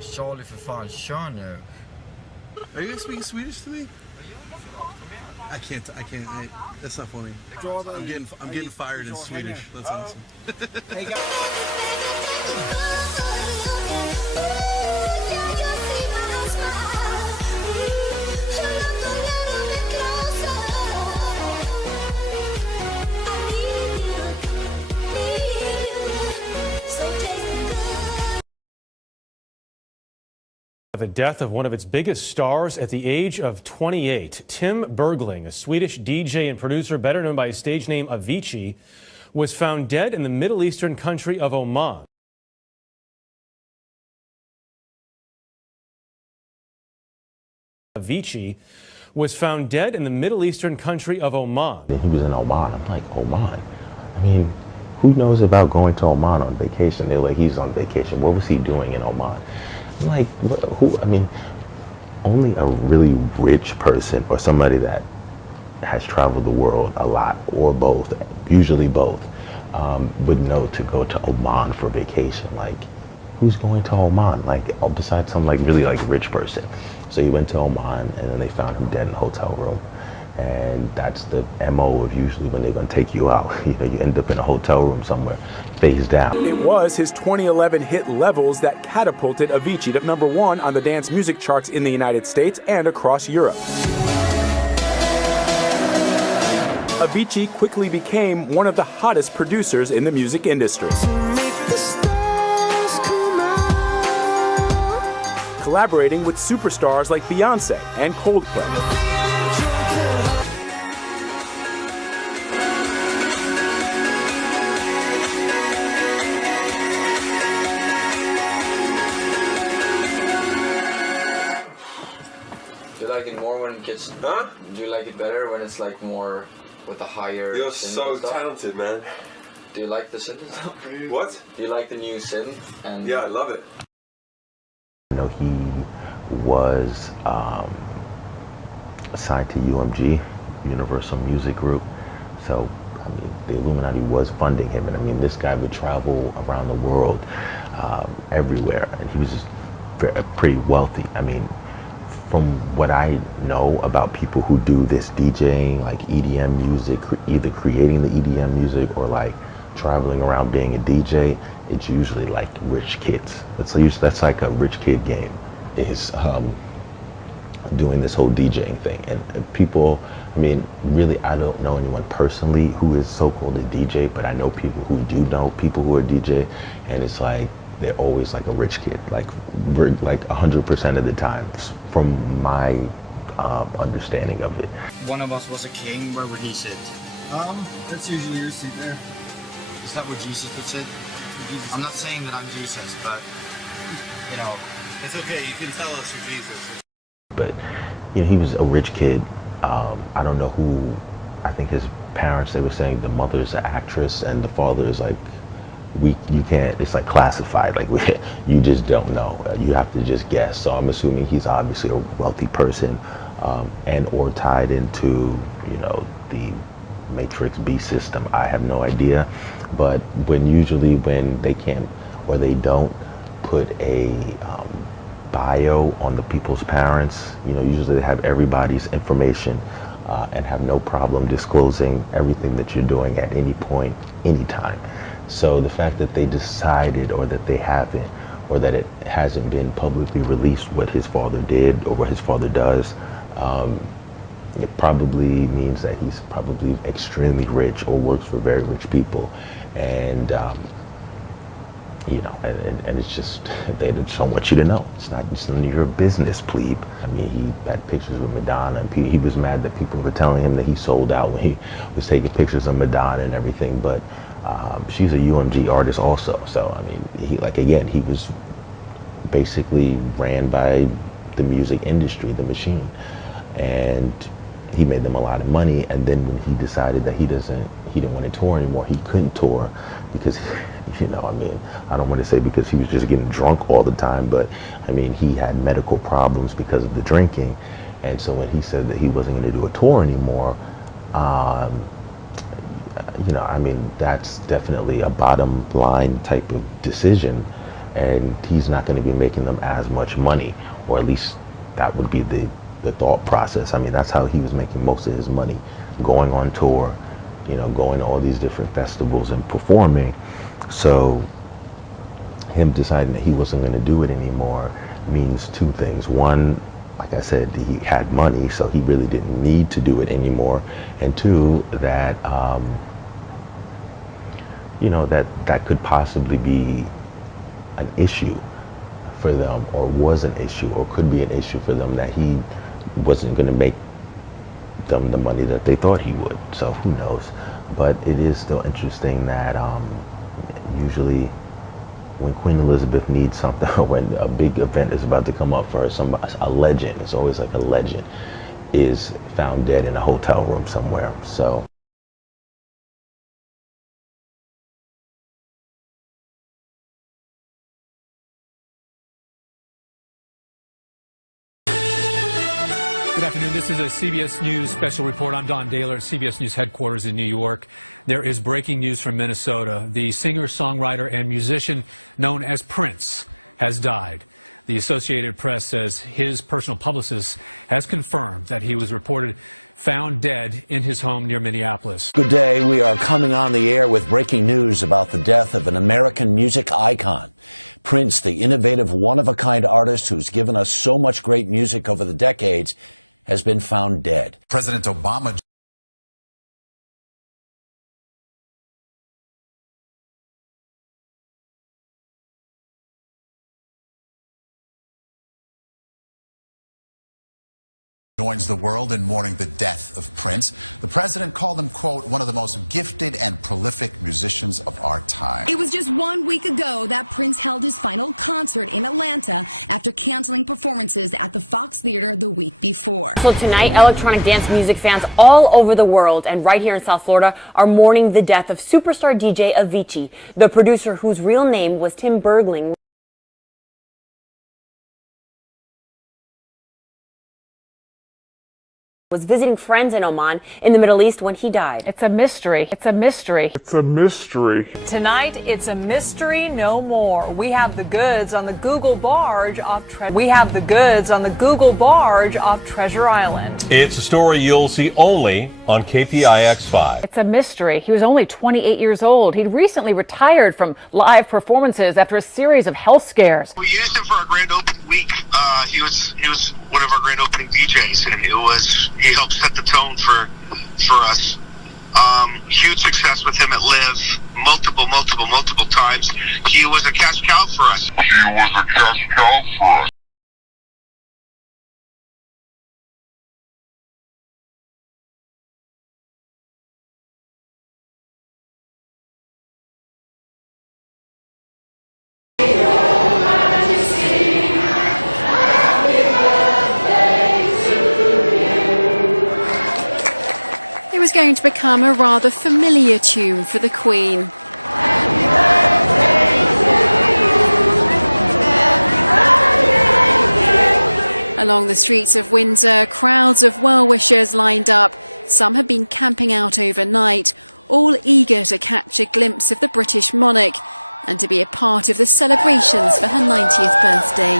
Charlie, för fan, kör nu. Are you gonna speak Swedish to me? I can't. That's not funny. I'm getting fired in Swedish. That's awesome. Hey guys. The death of one of its biggest stars at the age of 28. Tim Bergling, a Swedish DJ and producer better known by his stage name AVICII, was found dead in the Middle Eastern country of Oman. AVICII was found dead in the Middle Eastern country of Oman. He was in Oman. I'm like, Oman? I mean, who knows about going to Oman on vacation? They're like, he's on vacation. What was he doing in Oman? I'm like, who? I mean, only a really rich person or somebody that has traveled the world a lot, or both, usually both, would know to go to Oman for vacation. Like, who's going to Oman? Like, besides some like really like rich person. So he went to Oman, and then they found him dead in a hotel room. And that's the MO of usually when they're going to take you out. You know, you end up in a hotel room somewhere, face down. It was his 2011 hit Levels that catapulted AVICII to #1 on the dance music charts in the United States and across Europe. AVICII quickly became one of the hottest producers in the music industry. Collaborating with superstars like Beyonce and Coldplay. Do you like it more when it gets... Huh? Do you like it better when it's like more with a higher... You're so talented, man. Do you like the synth? What? Do you like the new synth? And Yeah, I love it. You know, he was assigned to UMG, Universal Music Group. So, I mean, the Illuminati was funding him. And I mean, this guy would travel around the world, everywhere. And he was just pretty wealthy. I mean, from what I know about people who do this DJing, like EDM music, either creating the EDM music or like traveling around being a DJ, it's usually like rich kids. That's like a rich kid game, is doing this whole DJing thing. And people, I mean, really, I don't know anyone personally who is so-called a DJ, but I know people who do know people who are DJ, and it's like, they're always like a rich kid, like 100% of the time, from my understanding of it. one of us was a king, where would he sit? That's usually your seat there. Is that where Jesus would sit? I'm not saying that I'm Jesus, but, you know. It's okay. You can tell us you're Jesus. But, you know, he was a rich kid. I don't know who, I think his parents, they were saying the mother's an actress and the father is like, you can't, it's like classified, like you just don't know. You have to just guess. So I'm assuming he's obviously a wealthy person, and or tied into, you know, the Matrix B system. I have no idea. But usually when they can't or they don't put a bio on the people's parents, you know, usually they have everybody's information, and have no problem disclosing everything that you're doing at any point, anytime. So the fact that they decided, or that they haven't, or that it hasn't been publicly released what his father did or what his father does, it probably means that he's probably extremely rich or works for very rich people. And you know, and it's just, they just don't want you to know. It's none of your business, plebe. I mean, he had pictures with Madonna, and he was mad that people were telling him that he sold out when he was taking pictures of Madonna and everything. But she's a UMG artist also. So, I mean, he was basically ran by the music industry, the machine. And he made them a lot of money. And then when he decided that he didn't want to tour anymore, he couldn't tour because, you know, I mean, I don't want to say because he was just getting drunk all the time, but I mean, he had medical problems because of the drinking. And so when he said that he wasn't going to do a tour anymore, you know, I mean, that's definitely a bottom line type of decision. and he's not going to be making them as much money, or at least that would be the thought process. I mean, that's how he was making most of his money, going on tour, you know, going to all these different festivals and performing. So him deciding that he wasn't going to do it anymore means two things. One, like I said, he had money, so he really didn't need to do it anymore. And two, that you know, that could possibly be an issue for them, or was an issue, or could be an issue for them, that he wasn't going to make them the money that they thought he would. So who knows? But it is still interesting that usually when Queen Elizabeth needs something, or when a big event is about to come up for her, a legend, it's always like a legend, is found dead in a hotel room somewhere. So good afternoon. This is a CBS News special report. I'm Don Dahler at CBS News headquarters in New York. There is breaking news from Minnesota. The singer, songwriter, and musician known as Prince has died. The Associated Press says his personal publicist has confirmed that he was reported found dead in his home near Minneapolis. Good day. We are coming on the air with breaking news about the death of an American music icon. Prince, the innovative, one-of-a-kind artist who's given us so much great music over the decades, has been found dead. President Obama joins the world in mourning the death of Prince. The president called him, quote, one of the most gifted and prolific musicians of our time. It was just 1 week ago that Prince held his final concert in Atlanta after canceling performances at the Fox Theater the week before. So tonight, electronic dance music fans all over the world and right here in South Florida are mourning the death of superstar DJ AVICII, the producer whose real name was Tim Bergling. Was visiting friends in Oman in the Middle East when he died. It's a mystery. It's a mystery. It's a mystery. Tonight, it's a mystery no more. We have the goods on the Google barge off Treasure. We have the goods on the Google barge off Treasure Island. It's a story you'll see only on KPIX5. It's a mystery. He was only 28 years old. He'd recently retired from live performances after a series of health scares. We used him for our grand opening week. He was one of our grand opening DJs, and he helped set the tone for us. Huge success with him at Live, multiple times. He was a cash cow for us. It was going to become a rather familiar tune for the Queen. Along the streets of Windsor, crowds of well-wishers lined up. Some had been camping out overnight, all eager to catch a glimpse of the British monarch and to be a part of the celebrations for her 90th birthday.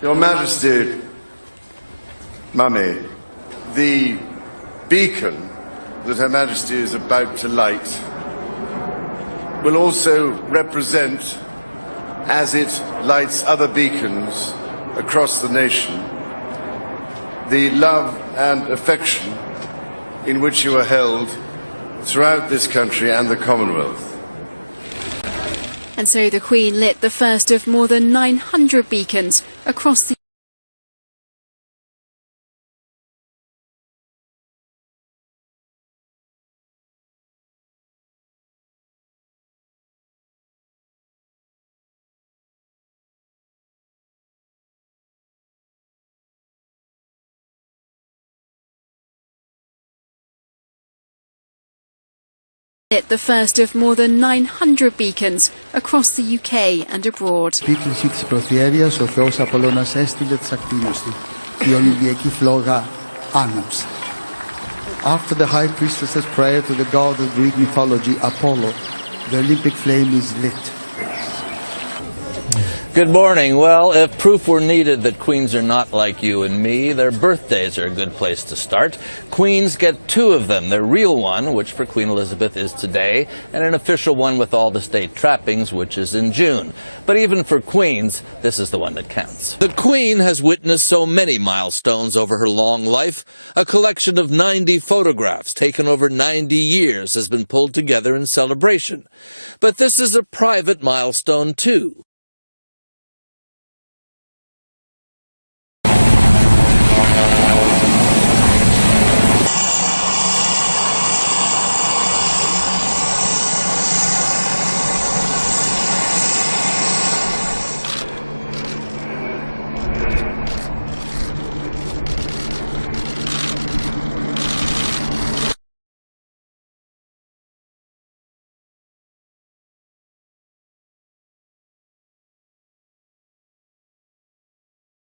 Your Majesty, Mummy, the beacon that Her Majesty is about to light will also represent, as it lights other beacons across the nation, the love and affection in which you are held throughout this country and the Commonwealth. And so the Queen lit the first of more than 900 beacons across the the first of more than 900 beacons across the UK and abroad. Επίκληση της Προθιέρειας, ο Θεός Απολλώνας έστειλε τις ακτίνες του. Η Ολυμπιακή φλόγα άναψε. After the high priestess's prayer to the god of Greek mythology, Apollo, the Olympic flame is lit. Good morning. Well, if proof were needed that queens are not like you and me, their birthdays are a good place to start. Queens get 2 of them. Their real one, which for Queen Elizabeth is today, and an official one with all the state trappings, which is in June. But even for queens, this is the one that counts. The Queen has witnessed so many milestones over her long life. A collection of 90 photographs taken over 90 years has been pulled together in celebration. But this is a private milestone, too.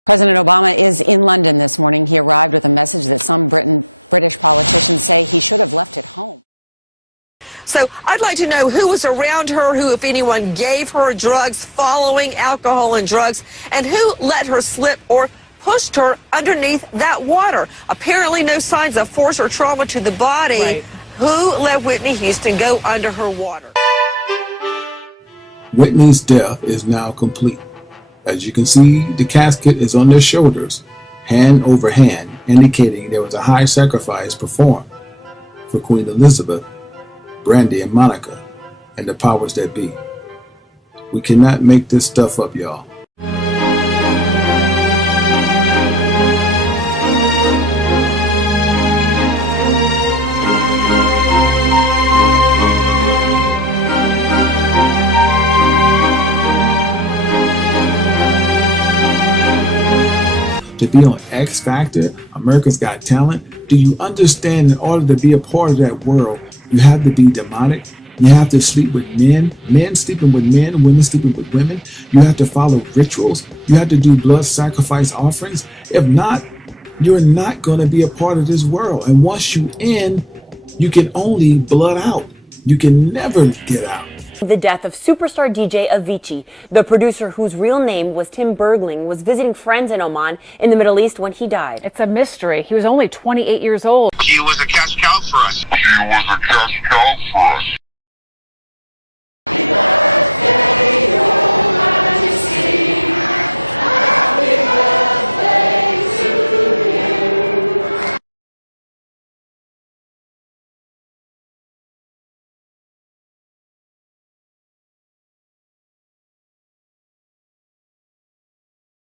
President Obama is in London this morning. He arrived with a message that some British politicians say he should have left at home. So I'd like to know who was around her, who, if anyone, gave her drugs, following alcohol and drugs, and who let her slip or pushed her underneath that water. Apparently no signs of force or trauma to the body. Right. Who let Whitney Houston go under her water? Whitney's death is now complete. As you can see, the casket is on their shoulders, hand over hand, indicating there was a high sacrifice performed for Queen Elizabeth, Brandy and Monica, and the powers that be. We cannot make this stuff up, y'all. To be on X Factor, America's Got Talent, do you understand in order to be a part of that world, you have to be demonic? You have to sleep with men sleeping with men, women sleeping with women. You have to follow rituals. You have to do blood sacrifice offerings. If not, you're not going to be a part of this world. And once you in, you can only blood out. You can never get out. The death of superstar DJ AVICII. The producer, whose real name was Tim Bergling, was visiting friends in Oman in the Middle East when he died. It's a mystery. He was only 28 years old. He was a cash cow for us.